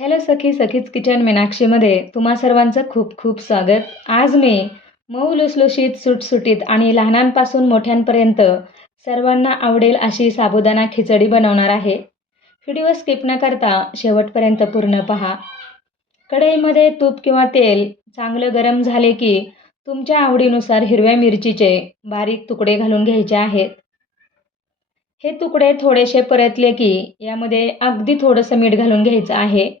Hello सखी सखीच kitchen मीनाक्षीमध्ये तुम्हा सर्वांचं खूप खूप स्वागत. आज मी मऊ लुसलुशीत सुटसुटीत आणि लहानांपासून मोठ्यांपर्यंत सर्वांना आवडेल अशी साबुदाणा खिचडी बनवणार आहे. व्हिडिओ स्किप न करता शेवटपर्यंत पूर्ण पहा. कढईमध्ये तूप किंवा तेल चांगलं गरम झाले की तुमच्या आवडीनुसार हिरव्या मिरचीचे बारीक तुकडे घालून घ्यायचे आहेत. हे तुकडे थोडेसे परतले की यामध्ये अगदी थोडंसं मीठ घालून घ्यायचं आहे.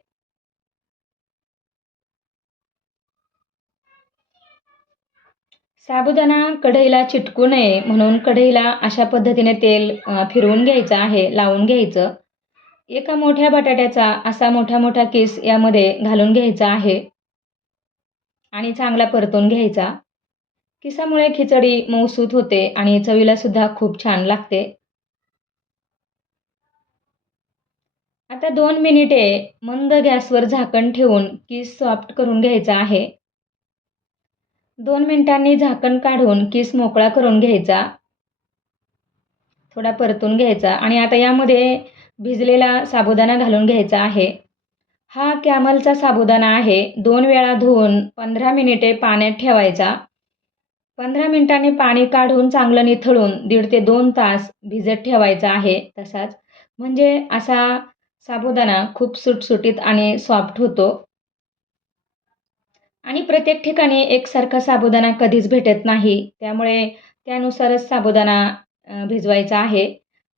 साबुदाणा कढईला चिटकू नये म्हणून कढईला अशा पद्धतीने तेल फिरवून घ्यायचं आहे लावून घ्यायचं. एका मोठ्या बटाट्याचा असा मोठा मोठा केस यामध्ये घालून घ्यायचा आहे. आणि चांगला परतून घ्यायचा. किसामुळे खिचडी मऊसूत होते आणि चवीला सुद्धा खूप छान लागते. आता दोन मिनिटे मंद गॅसवर झाकण ठेवून किस सॉफ्ट करून घ्यायचा आहे. दोन मिनिटांनी झाकण काढून किस मोकळा करून घ्यायचा. थोडा परतून घ्यायचा आणि आता यामध्ये भिजलेला साबुदाणा घालून घ्यायचा आहे. हा कॅमलचा साबुदाणा आहे. दोन वेळा धुवून पंधरा मिनिटे पाण्यात ठेवायचा. पंधरा मिनिटांनी पाणी काढून चांगलं निथळून दीड ते दोन तास भिजत ठेवायचा आहे तसाच. म्हणजे असा साबुदाणा खूप सुटसुटीत आणि सॉफ्ट होतो. आणि प्रत्येक ठिकाणी एकसारखा साबुदाणा कधीच भेटत नाही. त्यामुळे त्यानुसारच साबुदाणा भिजवायचा आहे.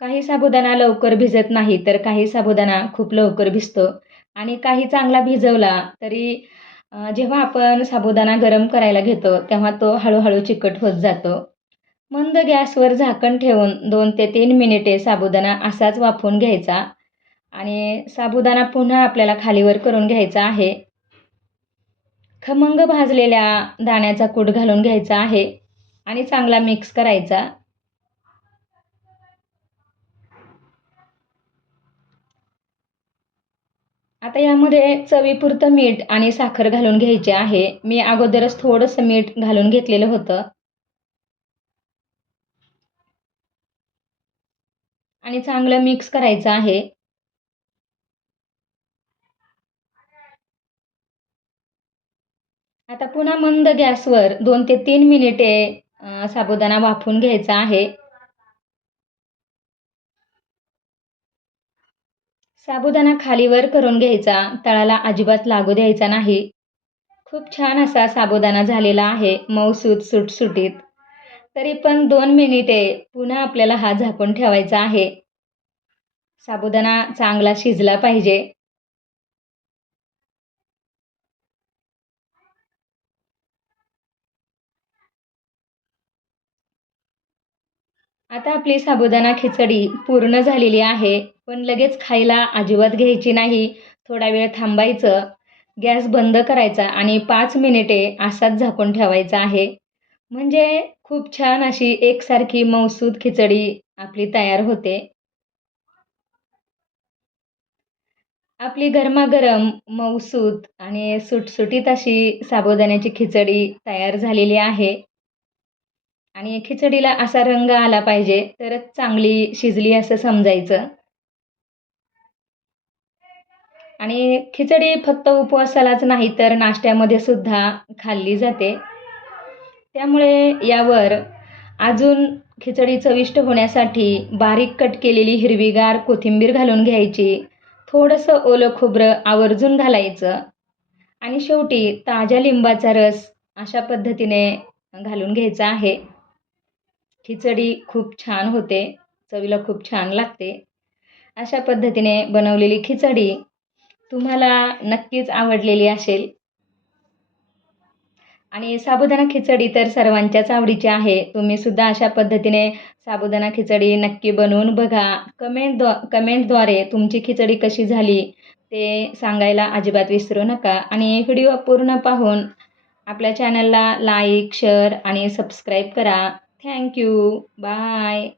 काही साबुदाणा लवकर भिजत नाही तर काही साबुदाणा खूप लवकर भिजतो. आणि काही चांगला भिजवला तरी जेव्हा आपण साबुदाणा गरम करायला घेतो तेव्हा तो हळूहळू चिकट होत जातो. मंद गॅसवर झाकण ठेवून दोन ते तीन मिनिटे साबुदाणा असाच वाफवून घ्यायचा. आणि साबुदाणा पुन्हा आपल्याला खालीवर करून घ्यायचा आहे. खमंग भाजलेल्या दाण्याचा कूट घालून घ्यायचा आहे आणि चांगला मिक्स करायचा. आता यामध्ये चवीपुरतं मीठ आणि साखर घालून घ्यायची आहे. मी अगोदरच थोडंसं मीठ घालून घेतलेलं होतं. आणि चांगलं मिक्स करायचं आहे. आता पुन्हा मंद गॅसवर दोन ते तीन मिनिटे साबुदाणा वाफून घ्यायचा आहे. साबुदाणा खालीवर करून घ्यायचा. तळाला अजिबात लागू द्यायचा नाही. खूप छान असा साबुदाणा झालेला आहे मऊसूत सुटसुटीत. तरी पण दोन मिनिटे पुन्हा आपल्याला हा झाकून ठेवायचा आहे. साबुदाणा चांगला शिजला पाहिजे. आता आपली साबुदाणा खिचडी पूर्ण झालेली आहे पण लगेच खायला अजिबात घ्यायची नाही. थोडा वेळ थांबायचं गॅस बंद करायचा आणि पाच मिनिटे असाच झाकून ठेवायचा आहे. म्हणजे खूप छान अशी एकसारखी मौसूद खिचडी आपली तयार होते. आपली गरमागरम मऊसूत आणि सुटसुटीत अशी साबुदाण्याची खिचडी तयार झालेली आहे. आणि खिचडीला असा रंग आला पाहिजे तरच चांगली शिजली असं समजायचं. आणि खिचडी फक्त उपवासालाच नाही तर नाश्त्यामध्ये सुद्धा खाल्ली जाते. त्यामुळे यावर अजून खिचडी चविष्ट होण्यासाठी बारीक कट केलेली हिरवीगार कोथिंबीर घालून घ्यायची थोडंसं ओलं खोबरं आवर्जून घालायचं आणि शेवटी ताज्या लिंबाचा रस अशा पद्धतीने घालून घ्यायचा आहे. खिचडी खूप छान होते चवीला खूप छान लागते. अशा पद्धतीने बनवलेली खिचडी तुम्हाला नक्कीच आवडलेली असेल. आणि साबुदाणा खिचडी तर सर्वांच्याच आवडीची आहे. तुम्ही सुद्धा अशा पद्धतीने साबुदाणा खिचडी नक्की बनवून बघा. कमेंट कमेंटद्वारे तुमची खिचडी कशी झाली ते सांगायला अजिबात विसरू नका. आणि व्हिडिओ पूर्ण पाहून आपल्या चॅनलला लाईक शेअर आणि सबस्क्राईब करा. Thank you. Bye.